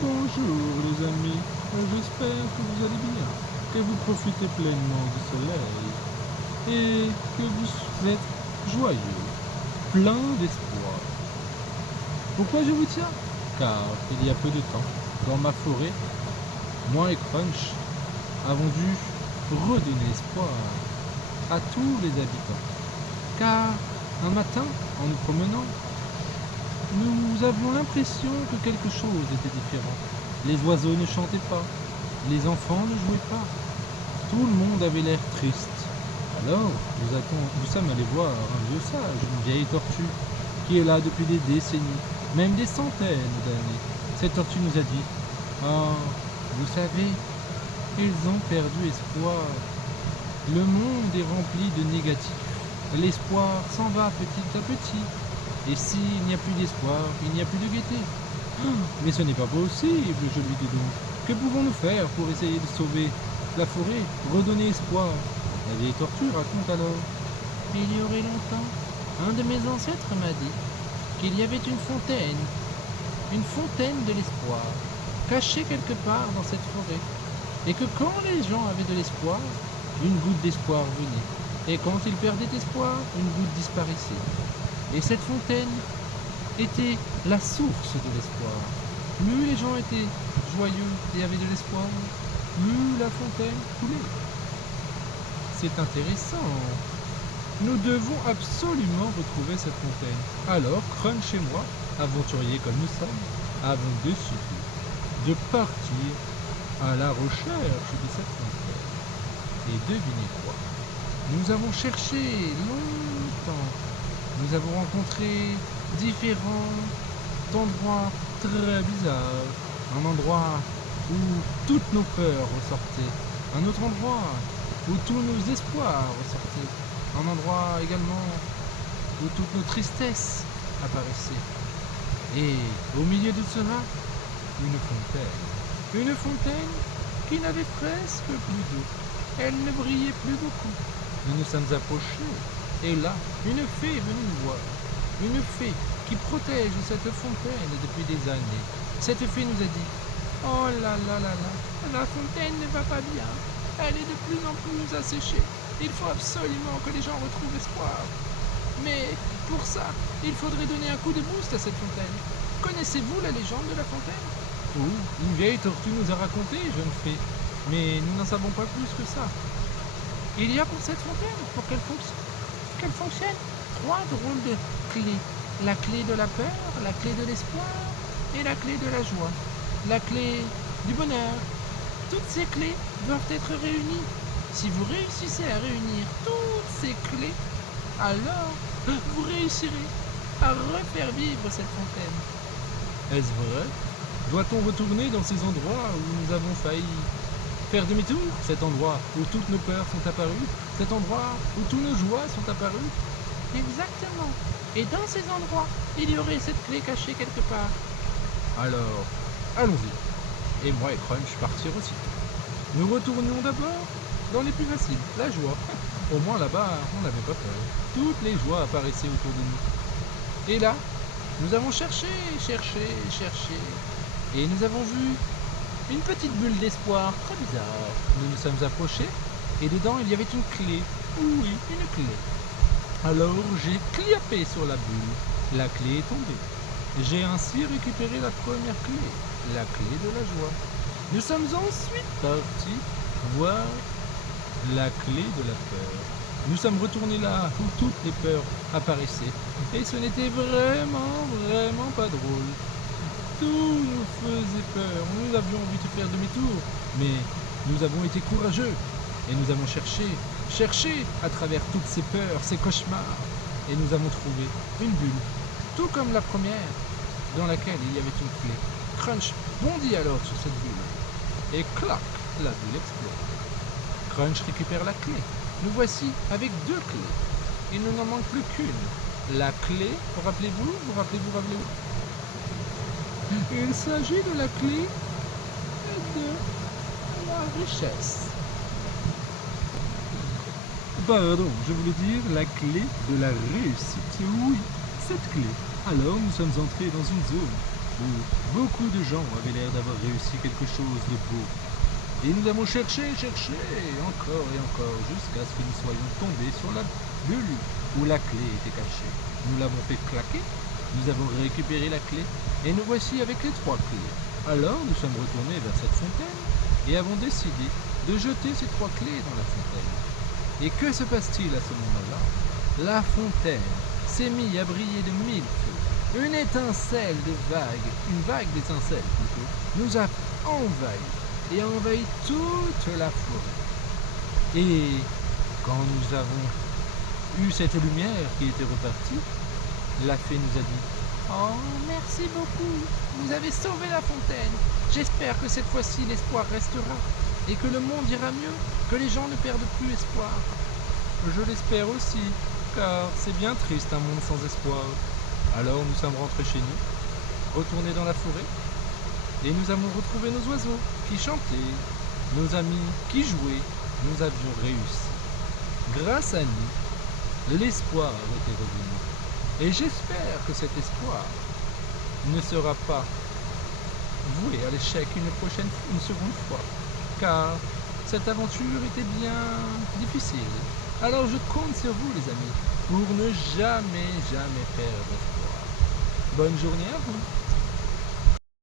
Bonjour les amis, j'espère que vous allez bien, que vous profitez pleinement du soleil et que vous êtes joyeux, plein d'espoir. Pourquoi je vous tiens? Car il y a peu de temps, dans ma forêt, moi et Crunch avons dû redonner espoir à tous les habitants. Car un matin, en nous promenant, nous avions l'impression que quelque chose était différent. Les oiseaux ne chantaient pas, les enfants ne jouaient pas, tout le monde avait l'air triste. Alors, nous sommes allés voir un vieux sage, une vieille tortue, qui est là depuis des décennies, même des centaines d'années. Cette tortue nous a dit: «Oh, vous savez, ils ont perdu espoir. Le monde est rempli de négatifs. L'espoir s'en va petit à petit. Et s'il n'y a plus d'espoir, il n'y a plus de gaieté. Mais ce n'est pas possible, je lui dis donc. Que pouvons-nous faire pour essayer de sauver la forêt, redonner espoir?» La vieille tortue raconte alors: «Il y aurait longtemps, un de mes ancêtres m'a dit qu'il y avait une fontaine de l'espoir, cachée quelque part dans cette forêt, et que quand les gens avaient de l'espoir, une goutte d'espoir venait, et quand ils perdaient espoir, une goutte disparaissait. Et cette fontaine était la source de l'espoir. Plus les gens étaient joyeux et avaient de l'espoir, plus la fontaine coulait. C'est intéressant. Nous devons absolument retrouver cette fontaine. Alors, Crunch et moi, aventuriers comme nous sommes, avons décidé de partir à la recherche de cette fontaine. Et devinez quoi? Nous avons cherché longtemps. Nous avons rencontré différents endroits très bizarres. Un endroit où toutes nos peurs ressortaient. Un autre endroit où tous nos espoirs ressortaient. Un endroit également où toutes nos tristesses apparaissaient. Et au milieu de cela, une fontaine. Une fontaine qui n'avait presque plus d'eau. Elle ne brillait plus beaucoup. Nous nous sommes approchés. Et là, une fée est venue nous voir. Une fée qui protège cette fontaine depuis des années. Cette fée nous a dit: «Oh là là là là, la fontaine ne va pas bien. Elle est de plus en plus asséchée. Il faut absolument que les gens retrouvent espoir. Mais pour ça, il faudrait donner un coup de boost à cette fontaine. Connaissez-vous la légende de la fontaine?» «Oh, une vieille tortue nous a raconté, jeune fée. Mais nous n'en savons pas plus que ça. Il y a pour cette fontaine, pour qu'elle fonctionne, 3 drôles de clés. La clé de la peur, la clé de l'espoir et la clé de la joie. La clé du bonheur. Toutes ces clés doivent être réunies. Si vous réussissez à réunir toutes ces clés, alors vous réussirez à refaire vivre cette fontaine.» Est-ce vrai? Doit-on retourner dans ces endroits où nous avons failli faire demi-tour? Cet endroit où toutes nos peurs sont apparues? Cet endroit où toutes nos joies sont apparues? Exactement. Et dans ces endroits, il y aurait cette clé cachée quelque part. Alors, allons-y. Et moi et Crunch partirent aussitôt. Nous retournions d'abord dans les plus faciles, la joie. Au moins là-bas, on n'avait pas peur. Toutes les joies apparaissaient autour de nous. Et là, nous avons cherché, et nous avons vu une petite bulle d'espoir très bizarre. Nous nous sommes approchés, et dedans il y avait une clé. Oui, une clé. Alors j'ai cliapé sur la bulle. La clé est tombée. J'ai ainsi récupéré la première clé, la clé de la joie. Nous sommes ensuite partis voir la clé de la peur. Nous sommes retournés là où toutes les peurs apparaissaient. Et ce n'était vraiment pas drôle. Tout nous faisait peur. Nous avions envie de faire demi-tour. Mais nous avons été courageux. Et nous avons cherché à travers toutes ces peurs, ces cauchemars. Et nous avons trouvé une bulle, tout comme la première, dans laquelle il y avait une clé. Crunch bondit alors sur cette bulle. Et clac, la bulle explose. Crunch récupère la clé. Nous voici avec 2 clés. Il ne n'en manque plus qu'une. La clé, rappelez-vous. Il s'agit de la clé de la richesse. Pardon, je voulais dire la clé de la réussite. Oui, cette clé. Alors nous sommes entrés dans une zone où beaucoup de gens avaient l'air d'avoir réussi quelque chose de beau. Et nous avons cherché, et encore, jusqu'à ce que nous soyons tombés sur la bulle où la clé était cachée. Nous l'avons fait claquer, nous avons récupéré la clé, et nous voici avec les 3 clés. Alors nous sommes retournés vers cette fontaine, et avons décidé de jeter ces 3 clés dans la fontaine. Et que se passe-t-il à ce moment-là? La fontaine s'est mise à briller de 1000 feux. Une étincelle de vague, une vague d'étincelles plutôt, nous a envahis et a envahi toute la forêt. Et quand nous avons eu cette lumière qui était repartie, la fée nous a dit: Oh, merci beaucoup, vous avez sauvé la fontaine. J'espère que cette fois-ci l'espoir restera et que le monde ira mieux, que les gens ne perdent plus espoir. Je l'espère aussi, car c'est bien triste un monde sans espoir. Alors nous sommes rentrés chez nous, retournés dans la forêt, et nous avons retrouvé nos oiseaux qui chantaient, nos amis qui jouaient. Nous avions réussi. Grâce à nous, l'espoir était revenu. Et j'espère que cet espoir ne sera pas voué à l'échec une seconde fois, car cette aventure était bien difficile. Alors je compte sur vous, les amis, pour ne jamais perdre espoir. Bonne journée à vous.